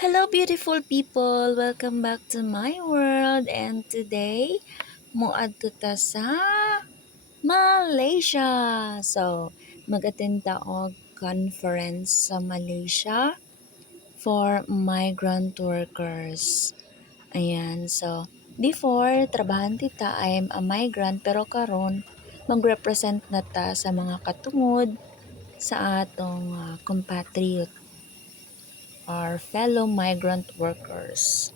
Hello, beautiful people! Welcome back to my world. And today, muadto ta sa Malaysia. So, mag-attend ta og conference sa Malaysia for migrant workers. Ayan, so before trabahan tita, I am a migrant pero karon mag-represent na ta sa mga katungod sa atong compatriot or fellow migrant workers.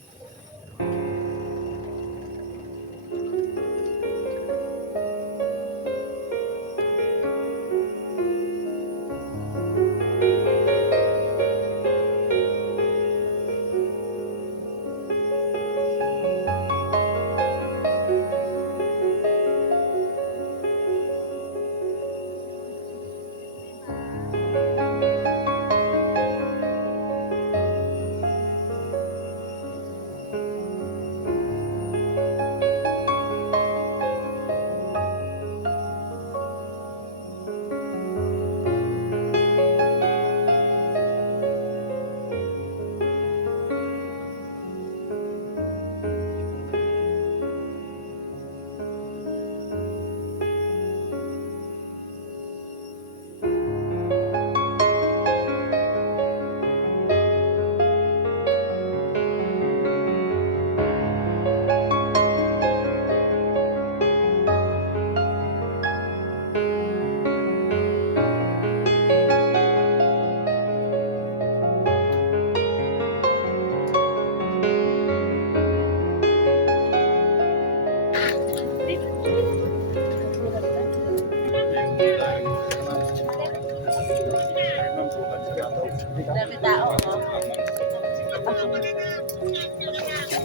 Dami tao, no?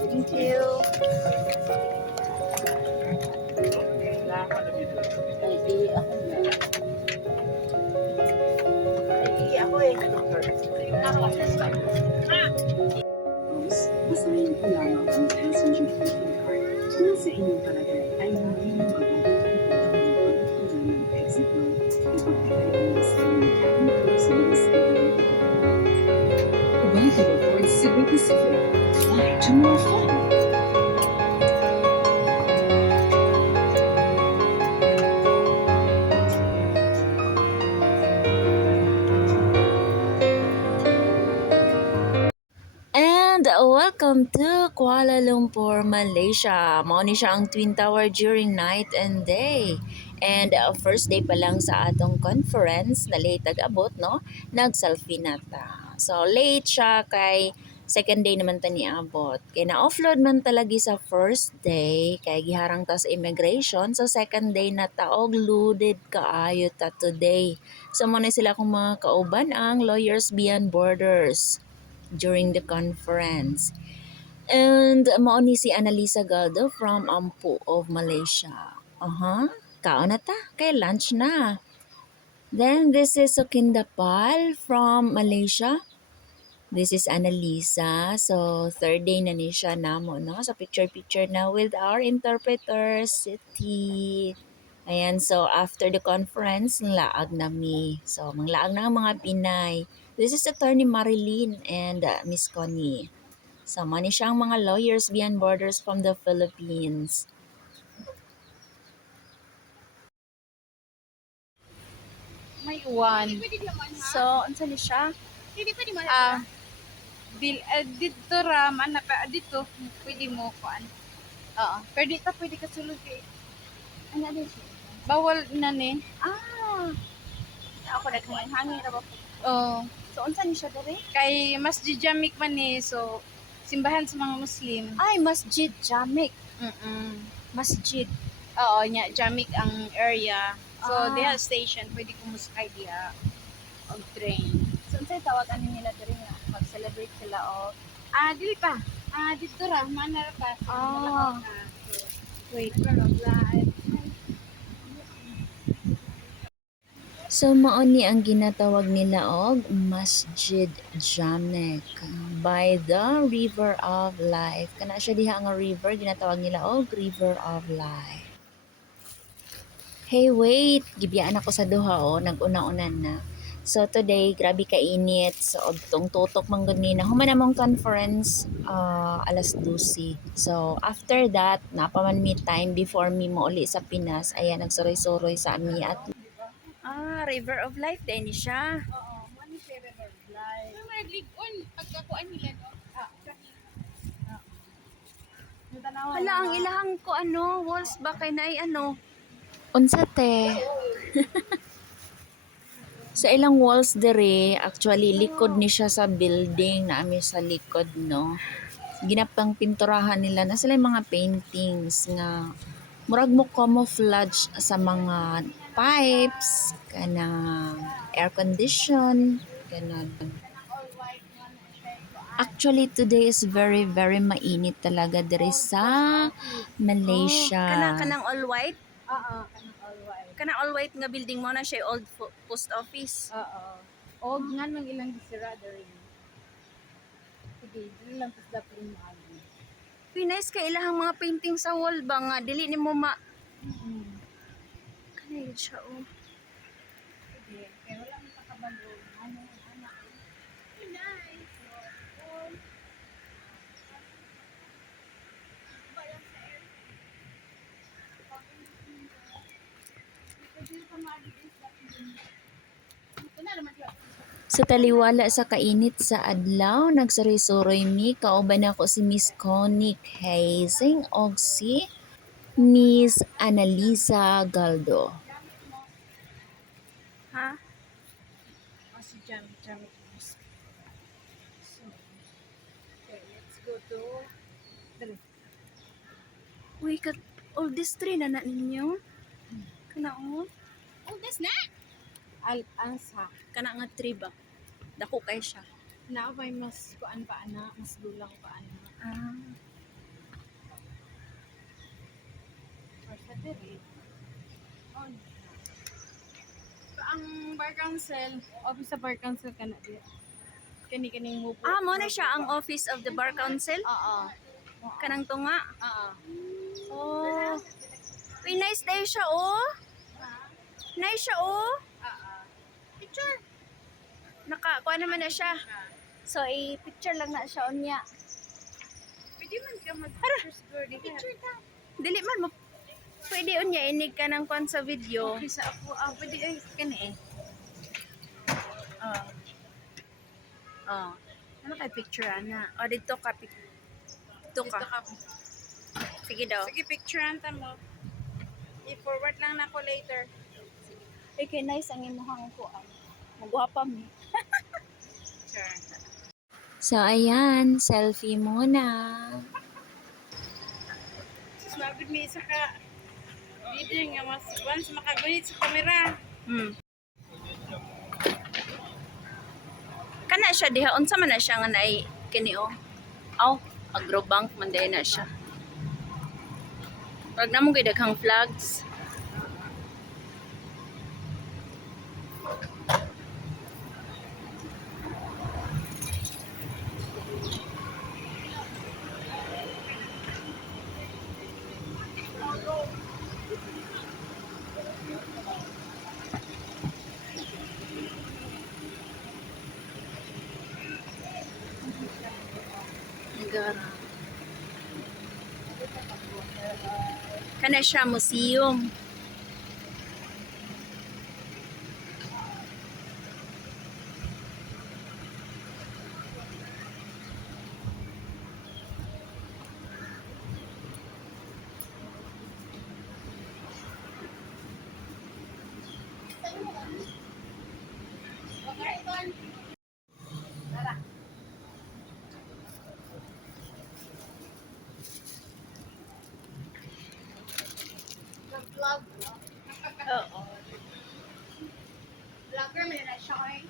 Thank you. Ay, ako na. Ay, ako eh. Basahin po lamang ang passenger booking card kung sa inyong palagay ay hindi mo magagawa ng pagkukuha ng exit row, ipagkakailan sa inyong cabin crew sa mga station. Welcome aboard Cebu Pacific. Fly to more fun. And welcome to Kuala Lumpur, Malaysia. Mao ni siya ang Twin Tower during night and day. And first day pa lang sa atong conference na late abot, no? Nag-selfie na ta. So late siya kay second day naman ta ni abot. Kay na-offload man talagi sa first day kay giharang ta sa immigration. So second day na ta og loaded kaayo ta today. So mo na sila kung mga kauban ang Lawyers Beyond Borders during the conference. And mao ni si Annalisa Galdo from Ampu of Malaysia. Kaon na ta, kay lunch na. Then this is Sukinda Pal from Malaysia. This is Annalisa. So third day na ni siya namo, no? So picture na with our interpreter, Siti. Ayan, so after the conference, laag nami. So manglaag na ang mga Pinay. This is Attorney Marilyn and Miss Connie. So mani siyang mga lawyers beyond borders from the Philippines. May uwan. So, unsa ni siya? Ah, dito ra man na dito pwede mo kuan. Oo, pero dito pwede ka sulod kay ano din siya. Bawal na ni. Ako naghangin hangin ra ba? Oh, So unsa ni siya dere? kay Masjid Jamik man ni, so simbahan sa mga Muslim. Ay, Masjid Jamik. Masjid. Oo, nya Jamik ang area. So, Ah. diha station pwede ko musakay diha og train. So unsay tawag ani nila dere nga mag-celebrate sila og Dili pa. Dito ra, mana ra pa. Ah. So, wait. So mao ni ang ginatawag nila og Masjid Jamek by the River of Life. Kana siya diha nga river ginatawag nila og River of Life. Hey wait, gibiyaan ako sa duha nag-una-unan na. So today, grabe kainit. So tong tutok man gud ni na human namong conference alas 12. So after that, napaman mi time before mi mauli sa Pinas. Ayan nagsuroy-suroy sa ami at River of Life din ni siya. Oo, money siya river life. May mga ligon pagkakuan nila no. Hala, ang ilahang ko walls ba kay na Unsa te? Sa ilang walls dere, actually likod ni siya sa building na ami sa likod no. Ginapang pinturahan nila na sila yung mga paintings nga murag mo camouflage sa mga pipes kana air condition kana. Actually today is very very mainit talaga dere sa Malaysia. kanang all white. Oo, kanang all white. Kanang all white nga building mo na siya old post office. Oo. Og nga nang ilang gisira diri. Sige, dili lang tas dapat mo agi. Nice kay ilahang mga painting sa wall ba nga dili nimo ma kanay siya Sige, kaya wala man kakabalo. Ano, anak. Nice. Sa taliwala sa kainit sa adlaw, nagsuroy-suroy mi kauban ako si Miss Connie Hazing og si Miss Annalisa Galdo. ha. Si Jam. So, okay, let's go to dali. Uy, all this tree na ninyo. Kana Oh, that's na. Al-Ansa. kana nga tree ba? Dako kay siya. Na may mas kuan pa ana, mas dulang pa ana. Or sa diri. Oh. So, ang bar council, office sa bar council kana di. Kani-kaning mupo. Mo na siya ang office of the bar council. Oo. Kanang tunga. Oo. Oh. Uy, nice day siya Nice siya Picture. Nakakuha naman na siya. So, i-picture lang na siya niya. Pwede man ka mag-picture siguro di ka. Picture ka. Dili man mo. Pwede unya inig ka ng kwan sa video. Okay, sa ako. Pwede ay kani eh. Ano kay picture ana? Dito ka. Dito ka. Sige daw. Sige, picturean ta mo. I-forward lang na ko later. Okay, nice ang imuhang kuan. Magwapa mi. Sure. So ayan, selfie muna. Sumabit mi isa ka video nga mas once makagunit sa camera. Kana siya diha unsa man na siya nga naay kini agrobank man day na siya. Pag namo gid daghang flags. Kana siya museum. Vlog. Oo. Vlogger man na siya eh.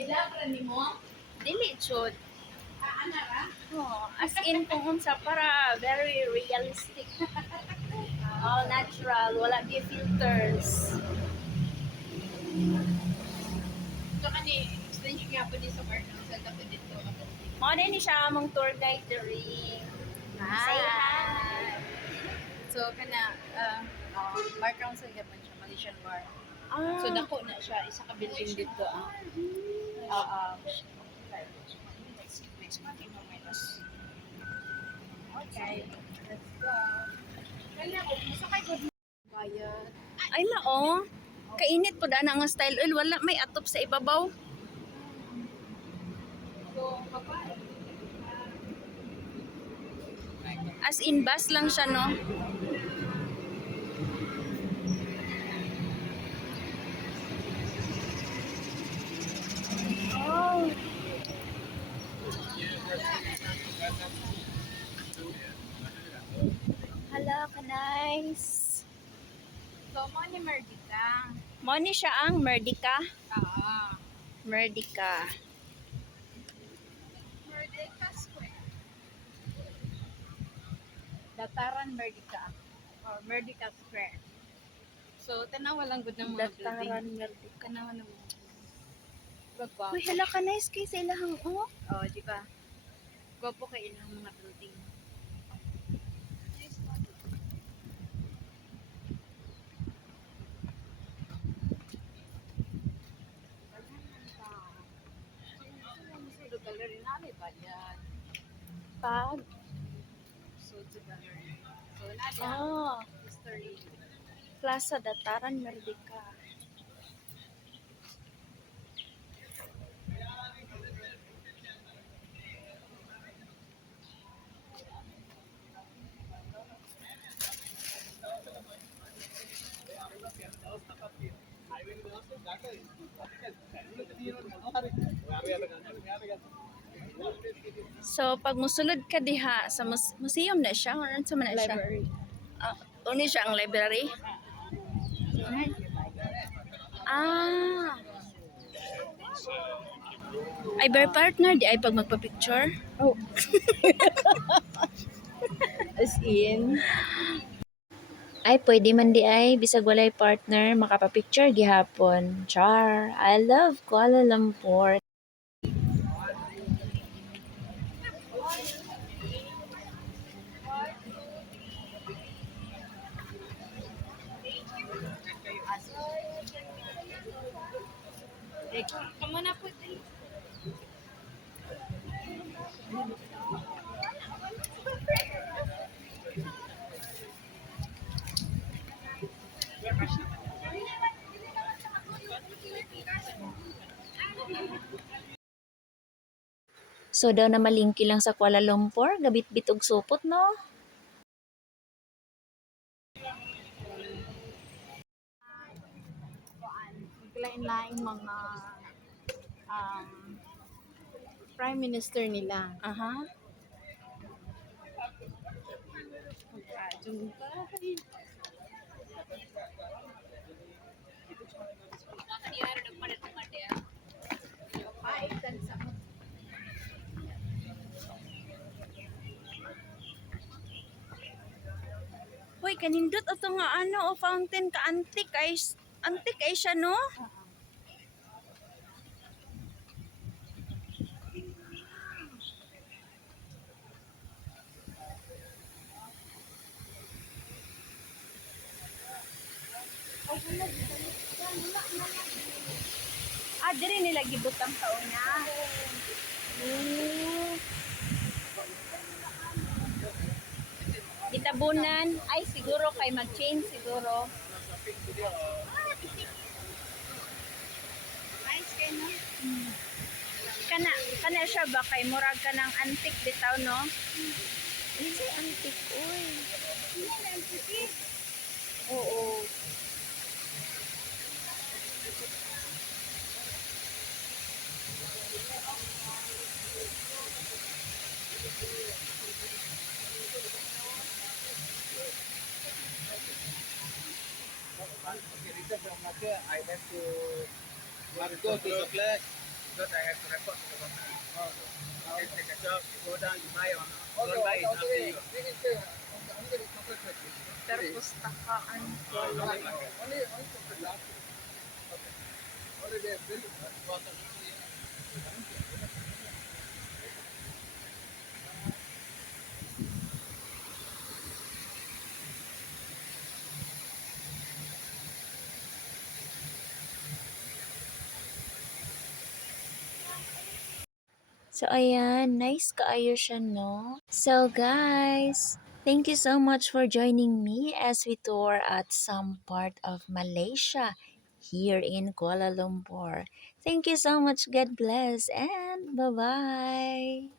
Ilabra ni mo? Dili jud. Ana ra? As in kung unsa para very realistic. All natural, wala di filters. Ito kani extension nga po din sa bar council tapos dito. Mao din ni siya among tour guide diri. Say hi. So kana bar council gyapon siya, Malaysian bar. Ah, So dako na siya isa ka building dito ah. Okay. Let's go. Bayad. ay mao. Kainit po na nga style oil. Wala may atop sa ibabaw. So, kapag As in, bus lang siya, no? Oh. Hala, ka nice. so mo ni Merdita. Mo ni siya ang Merdeka. Ah. Merdeka. Merdeka Square. Dataran Merdeka. Or Merdeka Square. So, tanawa lang gud ng mga Dataran building. Merdeka. Tanawa ng mga Gwapo. Uy, hala ka nice kay sa ilahang oh. Oh, di ba? Gwapo kay ilang mga building. So, gallery na ba yan? Pag. So, the gallery. So, nada. Oh. History. Plaza Dataran Merdeka. So, pag musulod ka diha sa museum na siya, or sa man na siya? Library. Ah, uni siya ang library? Ah. Ay, bear partner, di ay pag magpa-picture? Oh. As in, Ay, pwede man di ay, bisag walay partner, makapa-picture gihapon. Char, I love Kuala Lumpur. kamu na po. So daw na malingki lang sa Kuala Lumpur, gabit-bit og supot, no? Lain-lain mga prime minister nila. Aha. Hoy, kanindot ato nga ano o fountain ka antique ay siya, no? Ah, diri nila gibutang taon niya. Oh. Gitabunan, ay siguro kay mag-change siguro. Nice kayo, no? Kana siya ba kay murag ka ng antique bitaw, no? Hindi antique, uy. Oo. I have to go to the class because I have to report to the company. You can take a job, you go down, you buy on. Don't buy it after you. Perpustakaan. So, ayan, nice kaayo siya, no? So, guys, thank you so much for joining me as we tour at some part of Malaysia here in Kuala Lumpur. Thank you so much. God bless and bye-bye.